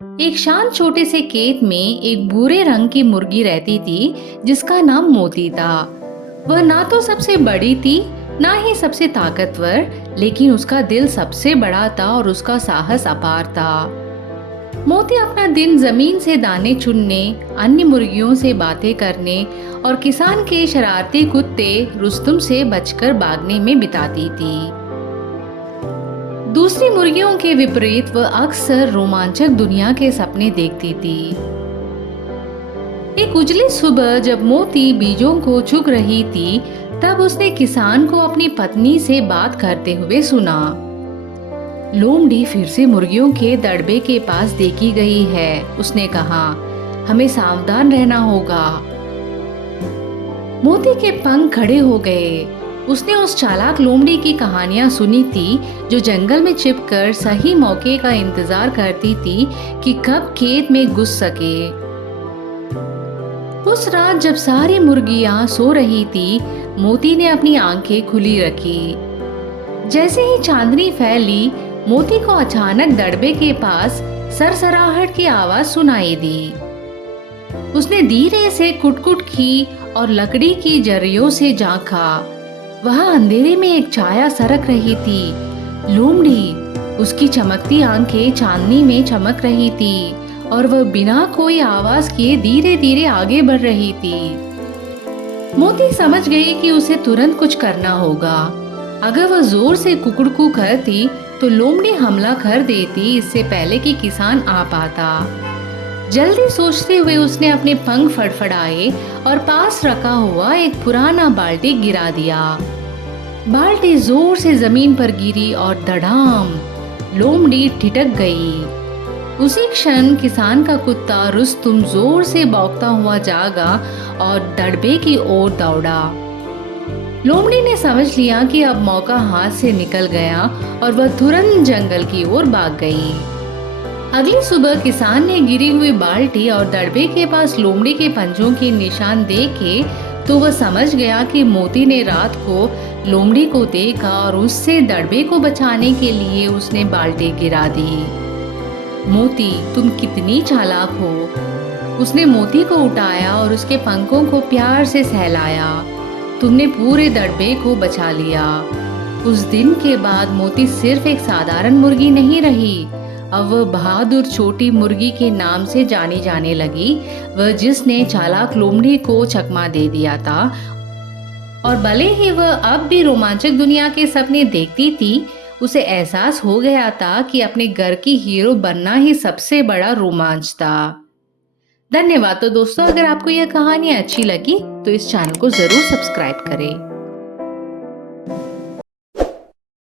एक शांत छोटे से खेत में एक भूरे रंग की मुर्गी रहती थी जिसका नाम मोती था। वह ना तो सबसे बड़ी थी, ना ही सबसे ताकतवर, लेकिन उसका दिल सबसे बड़ा था और उसका साहस अपार था। मोती अपना दिन जमीन से दाने चुनने, अन्य मुर्गियों से बातें करने और किसान के शरारती कुत्ते रुस्तुम से बचकर भागने में बिताती थी। दूसरी मुर्गियों के विपरीत वह अक्सर रोमांचक दुनिया के सपने देखती थी। एक उजली सुबह जब मोती बीजों को चुग रही थी, तब उसने किसान को अपनी पत्नी से बात करते हुए सुना। लोमड़ी फिर से मुर्गियों के दड़बे के पास देखी गई है, उसने कहा। हमें सावधान रहना होगा। मोती के पंख खड़े हो गए। उसने उस चालाक लोमड़ी की कहानियां सुनी थी जो जंगल में छिपकर सही मौके का इंतजार करती थी कि कब खेत में घुस सके। उस रात जब सारी मुर्गियां सो रही थी, मोती ने अपनी आंखें खुली रखी। जैसे ही चांदनी फैली, मोती को अचानक दड़बे के पास सरसराहट की आवाज सुनाई दी। उसने धीरे से कुटकुट की और लकड़ी की जरियों से झांका। वहां अंधेरे में एक छाया सरक रही थी। लोमड़ी, उसकी चमकती आंखें चांदनी में चमक रही थी और वह बिना कोई आवाज किए धीरे धीरे आगे बढ़ रही थी। मोती समझ गई कि उसे तुरंत कुछ करना होगा। अगर वह जोर से कुकड़कू करती तो लोमड़ी हमला कर देती इससे पहले कि किसान आ पाता। जल्दी सोचते हुए उसने अपने पंख फड़फड़ाए और पास रखा हुआ एक पुराना बाल्टी गिरा दिया। बाल्टी जोर से जमीन पर गिरी और धड़ाम, लोमड़ी ठिठक गई। उसी क्षण किसान का कुत्ता रुस्तुम जोर से भौंकता हुआ जागा और दड़बे की ओर दौड़ा। लोमड़ी ने समझ लिया कि अब मौका हाथ से निकल गया और वह तुरंत जंगल की ओर भाग गई। अगली सुबह किसान ने गिरी हुई बाल्टी और दड़बे के पास लोमड़ी के पंजों के निशान देखे तो वह समझ गया कि मोती ने रात को लोमड़ी को देखा और उससे दड़बे को बचाने के लिए उसने बाल्टी गिरा दी। मोती, तुम कितनी चालाक हो। उसने मोती को उठाया और उसके पंखों को प्यार से सहलाया। तुमने पूरे दड़बे को बचा लिया। उस दिन के बाद मोती सिर्फ एक साधारण मुर्गी नहीं रही, अब वह बहादुर छोटी मुर्गी के नाम से जानी जाने लगी। वह जिसने चालाक लोमड़ी को चकमा दे दिया था। और भले ही वह अब भी रोमांचक दुनिया के सपने देखती थी, उसे एहसास हो गया था कि अपने घर की हीरो बनना ही सबसे बड़ा रोमांच था। धन्यवाद। तो दोस्तों, अगर आपको यह कहानी अच्छी लगी तो इस चैनल को जरूर सब्सक्राइब करें।